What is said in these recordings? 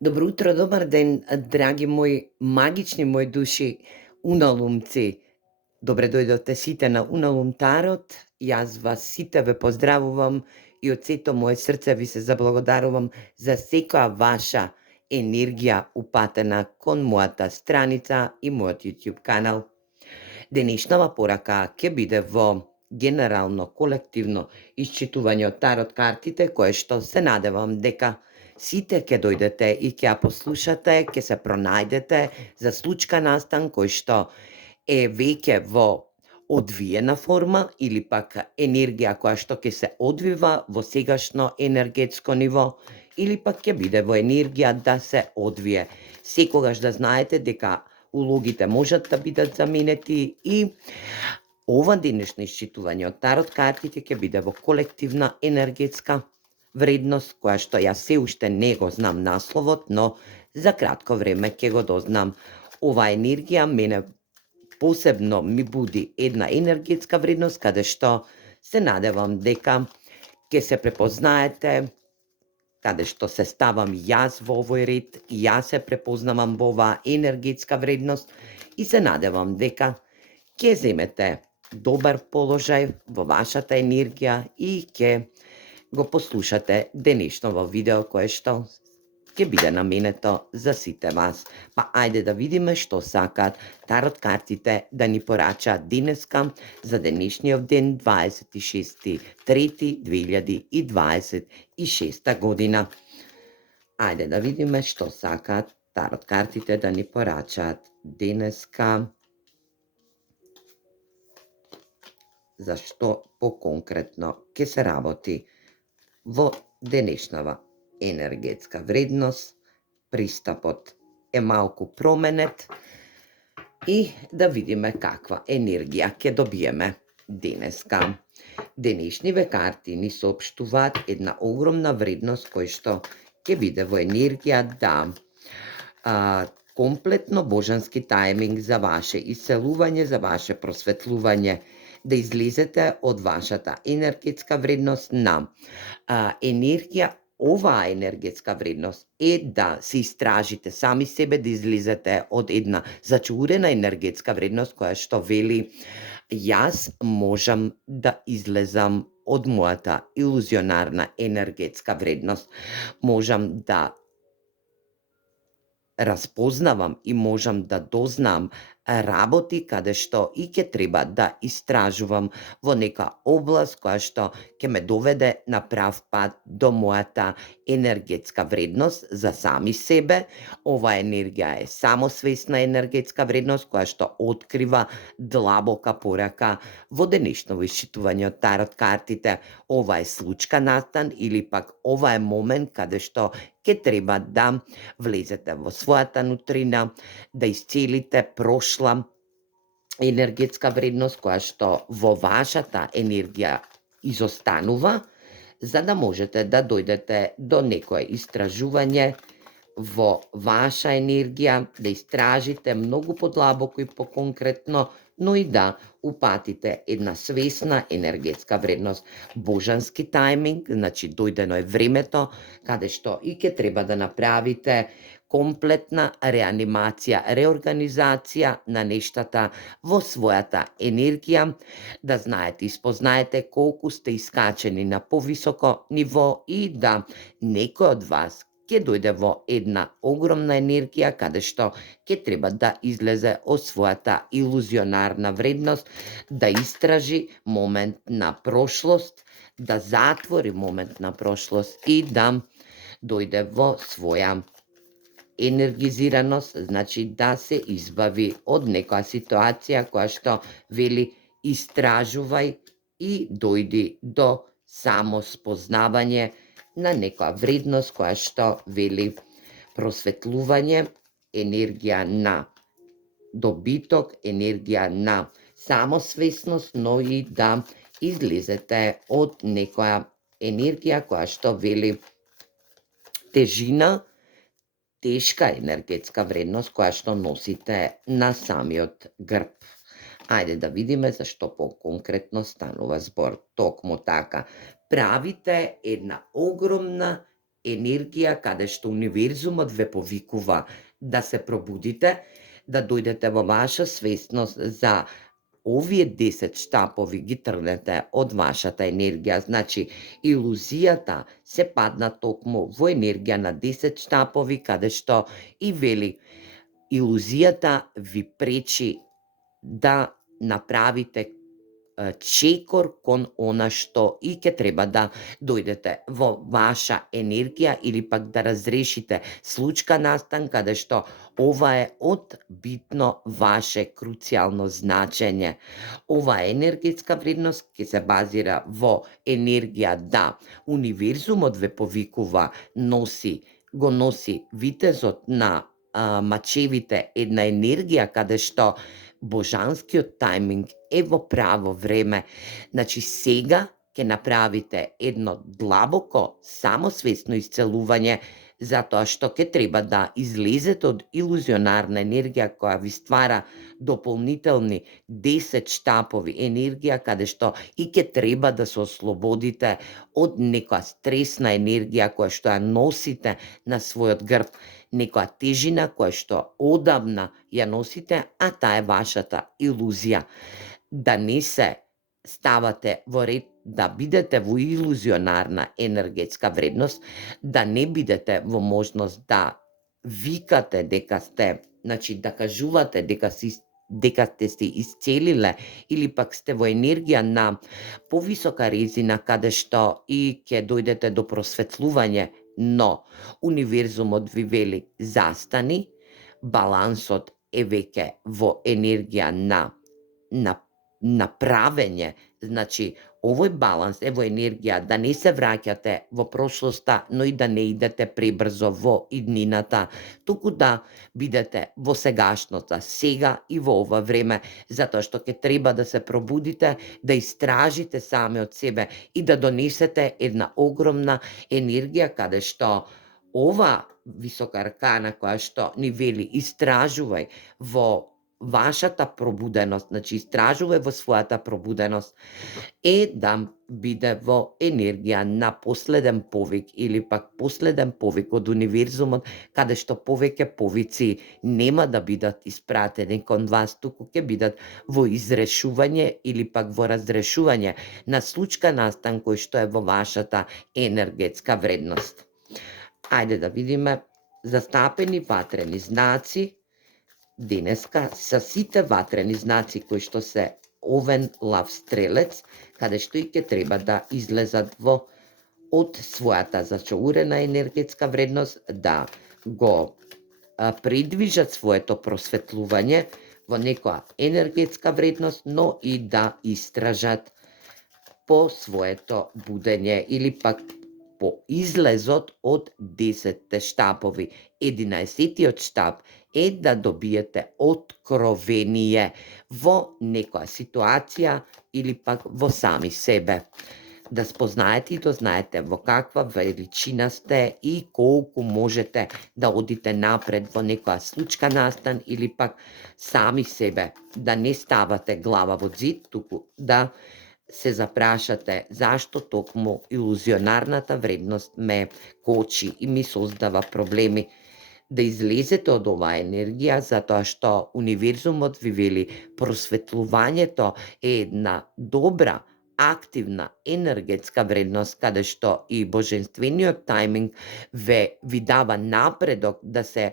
Добро утро, добар ден, драги мои магични мои души, уналумци. Добре дојдовте сите на Уналум Тарот. Јас вас сите ве поздравувам и од сето моје срце ви се заблагодарувам за секоја ваша енергија упатена кон мојата страница и мојот YouTube канал. Денешнава порака ќе биде во генерално колективно исчитување од тарот картите, кое што се надевам дека сите ќе дојдете и ќе ја послушате, ќе се пронајдете за случка настан кој што е веќе во одвиена форма или пак енергија која што ќе се одвива во сегашно енергетско ниво или пак ќе биде во енергија да се одвие. Секогаш да знаете дека улогите можат да бидат заменети и ова денешно исчитување од тарот картите ќе биде во колективна енергетска вредност, која што јас се уште не го знам насловот, но за кратко време ќе го дознам. Ова енергија мене посебно ми буди една енергетска вредност, каде што се надевам дека ќе се препознаете, каде што се ставам јас во овој ред, јас се препознавам во оваа енергетска вредност и се надевам дека ќе земете добар положај во вашата енергија и ќе го послушате денешново видео кое што ќе биде наменето за сите вас. Па ајде да видиме што сакаат тарот картите да ни порачаат денеска за денешниот ден 26.3.2026 година. Ајде да видиме што сакаат тарот картите да ни порачаат денеска. Зашто поконкретно ќе се работи во денешнава енергетска вредност. Пристапот е малку променет и да видиме каква енергија ќе добиеме денеска. Денешниве карти ни соопштуваат една огромна вредност кој што ќе биде во енергија да комплетно божански тајминг за ваше исцелување, за ваше просветлување, да излезете од вашата енергетска вредност на енергија. Оваа енергетска вредност е да се истражите сами себе, да излезете од една зачурена енергетска вредност која што вели јас можам да излезам од мојата илузионарна енергетска вредност. Можам да распознавам и можам да дознам работи каде што и ќе треба да истражувам во нека област која што ќе ме доведе на прав пат до мојата енергетска вредност за сами себе. Ова енергија е самосвесна енергетска вредност која што открива длабока порака во денешново исчитување од тарот картите. Ова е случка настан или пак ова е момент каде што ќе треба да влезете во својата нутрина, да исцелите прошла енергетска вредност која што во вашата енергија изостанува, за да можете да дојдете до некое истражување во ваша енергија, да истражите многу подлабоко и поконкретно, но и да упатите една свесна енергетска вредност. Божански тајминг, значи дојдено е времето каде што и ќе треба да направите комплетна реанимација, реорганизација на нештата во својата енергија, да знаете и спознаете колку сте искачени на повисоко ниво и да некој од вас ќе дојде во една огромна енергија каде што ќе треба да излезе од својата илузионарна вредност, да истражи момент на прошлост, да затвори момент на прошлост и да дојде во своја енергизираност, значи да се избави од некоја ситуација која што вели истражувај и дојди до само спознавање на некоја вредност која што вели просветлување, енергија на добиток, енергија на самосвесност, но и да излезете од некоја енергија која што вели тежина, тешка енергетска вредност која што носите на самиот грб. Ајде да видиме за што поконкретно станува збор. Токму така, правите една огромна енергија каде што универзумот ве повикува да се пробудите, да дојдете во ваша свесност за овие 10 штапови ги тргнете од вашата енергија. Значи, илузијата се падна токму во енергија на 10 штапови, каде што и вели, илузијата ви пречи да направите чекор кон она што и ќе треба да дојдете во ваша енергија или пак да разрешите случка настан каде што ова е од битно ваше круцијално значење. Оваа енергетска вредност ќе се базира во енергија да универзумот ве повикува, го носи витезот на мачевите, една енергија каде што божанскиот тајминг е во право време. Значи сега ќе направите едно длабоко самосвесно исцелување, затоа што ќе треба да излезете од илузионарна енергија која ви ствара дополнителни 10 штапови енергија, каде што и ќе треба да се ослободите од некоја стресна енергија која што ја носите на својот грб, некоја тежина која што одамна ја носите, а таа е вашата илузија. Да не се ставате во ред да бидете во илузионарна енергетска вредност, да не бидете во можност да викате дека сте, значи да кажувате дека сте се исцелиле или пак сте во енергија на повисока резина каде што и ќе дојдете до просветлување, но универзумот ви вели застани, балансот е веќе во енергија на правење. Значи, овој баланс е во енергија да не се враќате во прошлоста, но и да не идете пребрзо во иднината, туку да бидете во сегашноста, сега и во ова време, затоа што ќе треба да се пробудите, да истражите сами од себе и да донесете една огромна енергија каде што ова висока аркана која што ни вели истражувај во вашата пробуденост, значи истражувај во својата пробуденост, е да биде во енергија на последен повик или пак последен повик од универзумот, каде што повеќе повици нема да бидат испратени кон вас, туку ќе бидат во изрешување или пак во разрешување на случка настан кој што е во вашата енергетска вредност. Ајде да видиме застапени ватрени знаци денеска са сите ватрени знаци кои што се Овен, Лав, Стрелец, каде што и ќе треба да излезат од својата зачаурена енергетска вредност, да го придвижат своето просветлување во некоја енергетска вредност, но и да истражат по своето будење или пак по излезот од 10 штапови. 11-тиот штап е да добиете откровение во некоја ситуација или пак во сами себе. Да спознаете и дознаете во каква величина сте и колку можете да одите напред во некоја случка настан или пак сами себе. Да не ставате глава во зид, туку да се запрашате зашто токму илузионарната вредност ме кочи и ми создава проблеми. Да излезете од оваа енергија, затоа што универзумот ви вели просветлувањето е една добра, активна енергетска вредност, каде што и божествениот тајминг ви дава напредок да се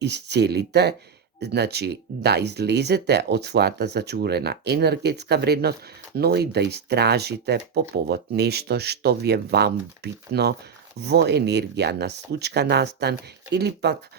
исцелите, значи да излезете од својата зачурена енергетска вредност, но и да истражите по повод нешто што ви е вам битно во енергија на случка настан или пак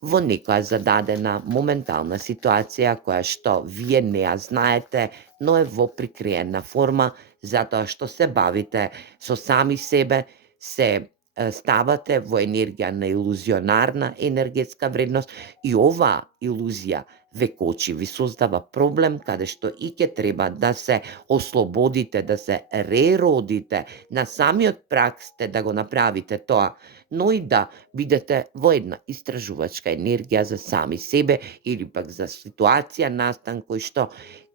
во некоја зададена моментална ситуација која што вие не ја знаете, но е во прикриена форма, затоа што се бавите со сами себе, се ставате во енергија на илузионарна енергетска вредност и оваа илузија ве кочи, ви создава проблем каде што и ќе треба да се ослободите, да се реродите, на самиот прак сте да го направите тоа, но и да бидете во една истражувачка енергија за сами себе или пак за ситуација настан кој што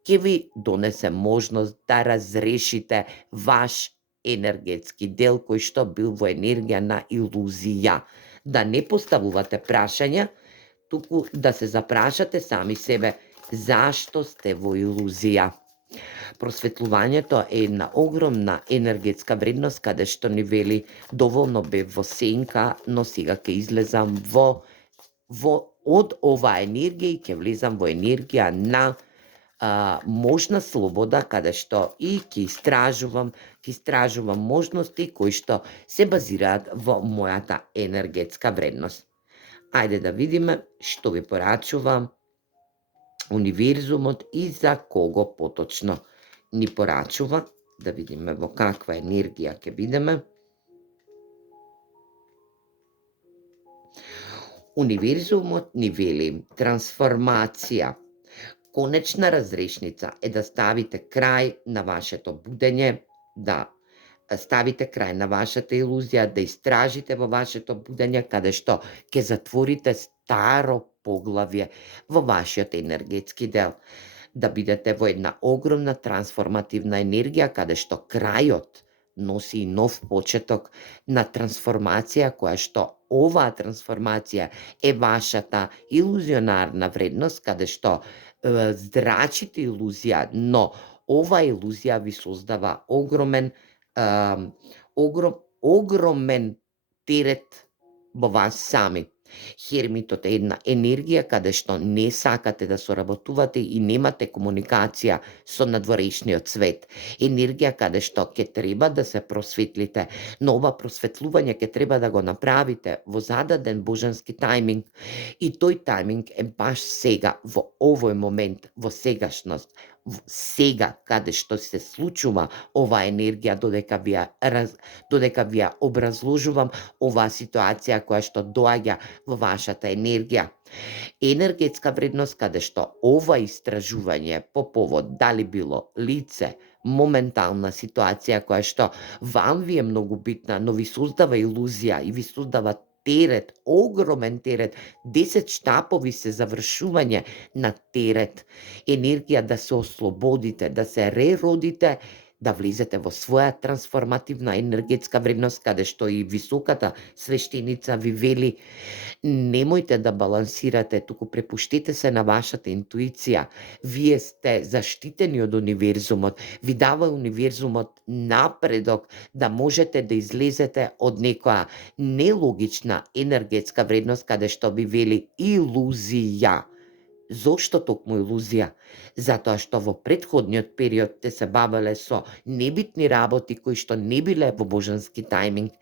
ќе ви донесе можност да разрешите ваш енергетски дел кој што бил во енергија на илузија. Да не поставувате прашања, туку да се запрашате сами себе зашто сте во илузија. Просветлувањето е една огромна енергетска вредност каде што ни вели доволно бев во сенка, но сега ќе излезам од оваа енергија и ќе влезам во енергија на можна слобода, каде што и ќе истражувам можности кои што се базираат во мојата енергетска вредност. Ајде да видиме што ви порачува универзумот и за кого поточно ни порачува, да видиме во каква енергија ќе бидеме. Универзумот ни вели трансформација. Конечна разрешница е да ставите крај на вашето будење, да ставите крај на вашата илузија, да истражите во вашето будење, каде што ќе затворите старо поглавје во вашиот енергетски дел. Да бидете во една огромна трансформативна енергија, каде што крајот носи и нов почеток на трансформација, која што оваа трансформација е вашата илузионарна вредност, каде што здрачите илузија, но оваа илузија ви создава огромен терет во вас сами. Хермитот е една енергија каде што не сакате да соработувате и немате комуникација со надворешниот свет. Енергија каде што ќе треба да се просветлите, но ова просветлување ќе треба да го направите во зададен божански тајминг. И тој тајминг е баш сега, во овој момент, во сегашност, сега каде што се случува оваа енергија, додека ви ја образложувам оваа ситуација која што доаѓа во вашата енергија. Енергетска вредност каде што ова истражување по повод дали било лице, моментална ситуација која што вам ви е многу битна, но ви создава илузија и ви создава терет, огромен терет, 10 штапови се завршување на терет, енергија да се ослободите, да се реродите, да влезете во своја трансформативна енергетска вредност, каде што и високата свештеница ви вели немојте да балансирате, туку препуштете се на вашата интуиција. Вие сте заштитени од универзумот, ви дава универзумот напредок да можете да излезете од некоја нелогична енергетска вредност, каде што ви вели илузија. Зошто токму илузија? Затоа што во претходниот период те се бавеле со небитни работи кои што не биле во божански тајминг.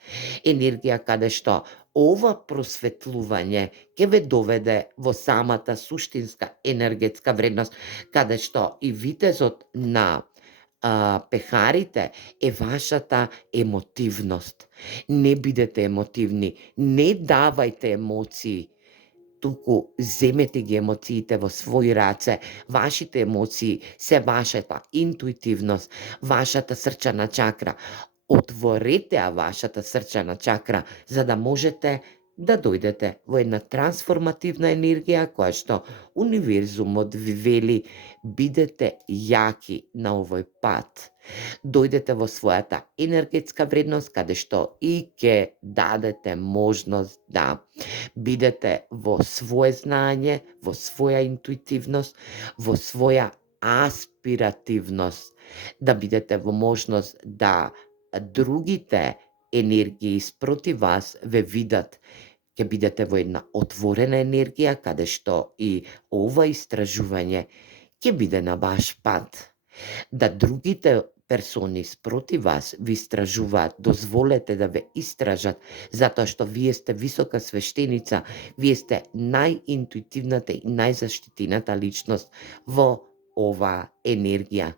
Енергија каде што ова просветлување ќе ве доведе во самата суштинска енергетска вредност, каде што и витезот на пехарите е вашата емотивност. Не бидете емотивни, не давајте емоции, туку земете ги емоциите во своји раце. Вашите емоции се вашата интуитивност, вашата срчана чакра. Отворете вашата срчана чакра, за да можете да дојдете во една трансформативна енергија која што универзумот ви вели бидете јаки на овој пат. Дојдете во својата енергетска вредност, каде што и ќе дадете можност да бидете во свое знаење, во своја интуитивност, во своја аспиративност, да бидете во можност да другите енергии спроти вас ве видат. Ќе бидете во една отворена енергија, каде што и ова истражување ќе биде на ваш пат. Да другите персони спроти вас ви истражуваат, дозволете да ве истражат, затоа што вие сте висока свештеница, вие сте најинтуитивната и најзаштитената личност во оваа енергија.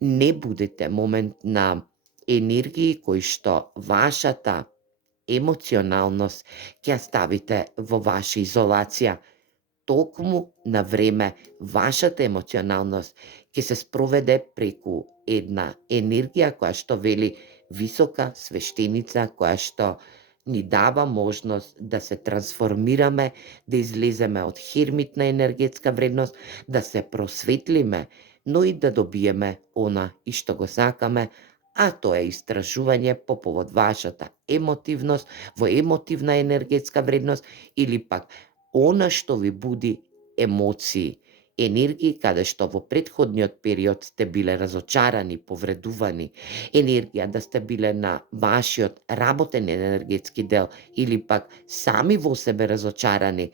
Не будете момент на енергии кои што вашата емоционалност ќе ја ставите во ваша изолација. Токму на време вашата емоционалност ќе се спроведе преку една енергија која што вели висока свештеница, која што ни дава можност да се трансформираме, да излеземе од хермитна енергетска вредност, да се просветлиме, но и да добиеме она и што го сакаме, а тоа е истражување по повод вашата емотивност, во емотивна енергетска вредност или пак она што ви буди емоции, енергии каде што во претходниот период сте биле разочарани, повредувани, енергија да сте биле на вашиот работен енергетски дел или пак сами во себе разочарани,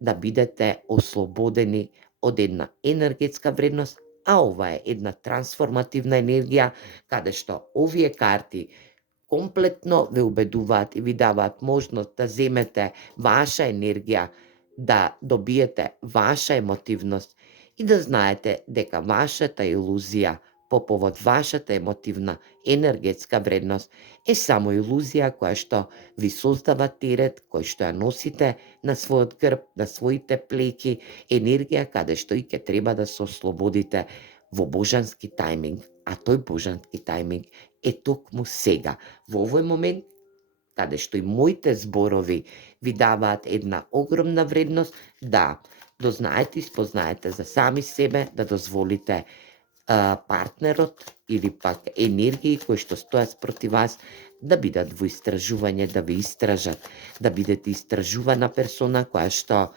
да бидете ослободени од една енергетска вредност, а ова е една трансформативна енергија каде што овие карти комплетно ве убедуваат и ви даваат можност да земете ваша енергија, да добиете ваша емотивност и да знаете дека вашата илузија по повод вашата емотивна енергетска вредност е само илузија која што ви создава терет, кој што ја носите на својот грб, на своите плеќи, енергија каде што и ќе треба да се ослободите во божански тајминг, а тој божански тајминг е токму сега, во овој момент, каде што и моите зборови ви даваат една огромна вредност да дознаете и спознаете за сами себе, да дозволите партнерот или пак енергии кои што стојат спроти вас да бидат во истражување, да ве истражат, да бидете истражувана персона која што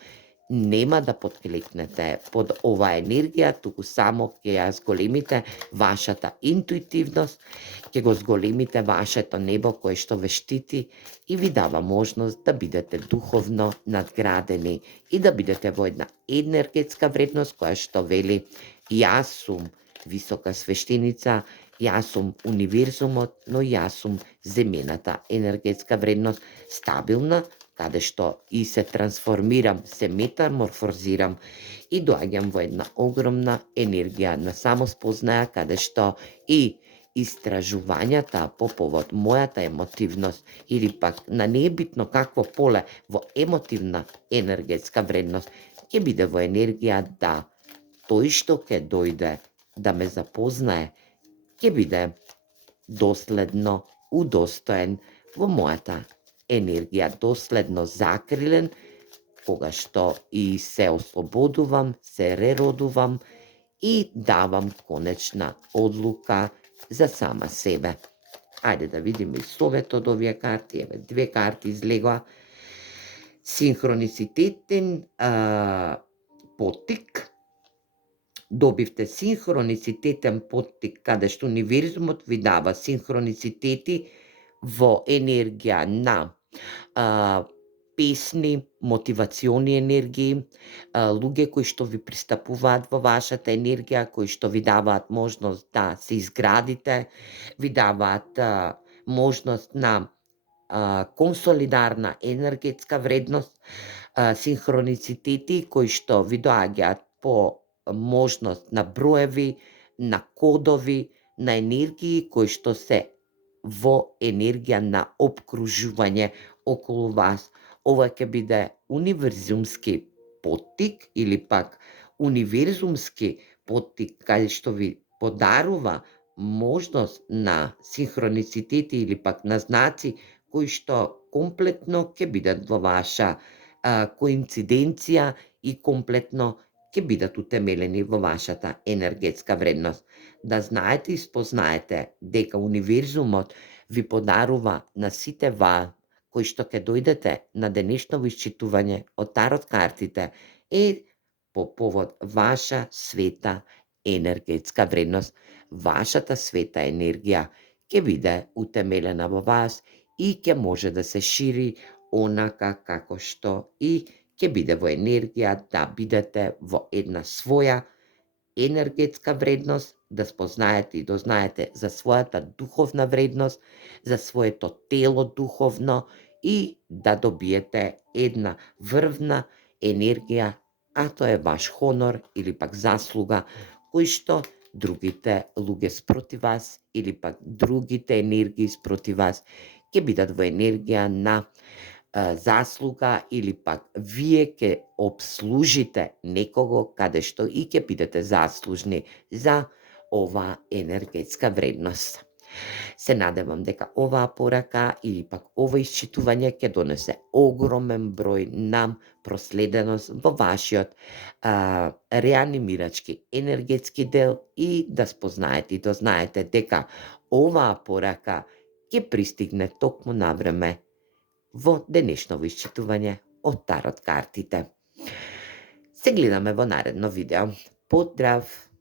нема да подклекнете под оваа енергија, туку само ќе ја зголемите вашата интуитивност, ќе го зголемите вашето небо кое што ве штити и ви дава можност да бидете духовно надградени и да бидете во една енергетска вредност која што вели јас сум висока свештеница, јас сум универзумот, но јас сум земената енергетска вредност, стабилна, каде што и се трансформирам, се метаморфозирам и доаѓам во една огромна енергија на самоспознаја, каде што и истражувањата по повод мојата емотивност или пак на небитно какво поле во емотивна енергетска вредност ќе биде во енергија да тој што ќе дојде да ме запознае, ќе биде доследно удостоен во мојата енергија, доследно закрилен, кога што и се ослободувам, се реродувам и давам конечна одлука за сама себе. Ајде да видиме и советот од овие карти, еве две карти излегоа. Синхроницитетен поттик. Добивте синхроницитетен поттик каде што универзумот ви дава синхроницитети во енергија на песни, мотивациони енергии, луѓе кои што ви пристапуваат во вашата енергија, кои што ви даваат можност да се изградите, ви даваат можност на консолидарна енергетска вредност, синхроницитети кои што ви доаѓаат по можност на броеви, на кодови, на енергии кои што се во енергија на опкружување околу вас. Ова ќе биде универзумски поттик или пак универзумски поттик каде што ви подарува можност на синхроницитети или пак на знаци кои што комплетно ќе бидат во ваша коинциденција и комплетно ќе бидат утемелени во вашата енергетска вредност. Да знаете и спознаете дека универзумот ви подарува на сите кои што ќе дојдете на денешново исчитување од тарот картите е по повод ваша света енергетска вредност. Вашата света енергија ќе биде утемелена во вас и ќе може да се шири онака како што и ќе биде во енергија да бидете во една своја енергетска вредност, да спознаете и дознаете за својата духовна вредност, за своето тело духовно и да добиете една врвна енергија, а тоа е ваш хонор или пак заслуга, кој што другите луѓе спроти вас или пак другите енергии спроти вас ќе бидат во енергија на заслуга или пак вие ќе обслужите некого каде што и ќе бидете заслужни за оваа енергетска вредност. Се надевам дека оваа порака или пак ова исчитување ќе донесе огромен број на проследеност во вашиот реанимирачки енергетски дел и да спознаете и дознаете дека оваа порака ќе пристигне токму на време во денешново исчитување од тарот картите. Се гледаме во наредно видео. Поздрав!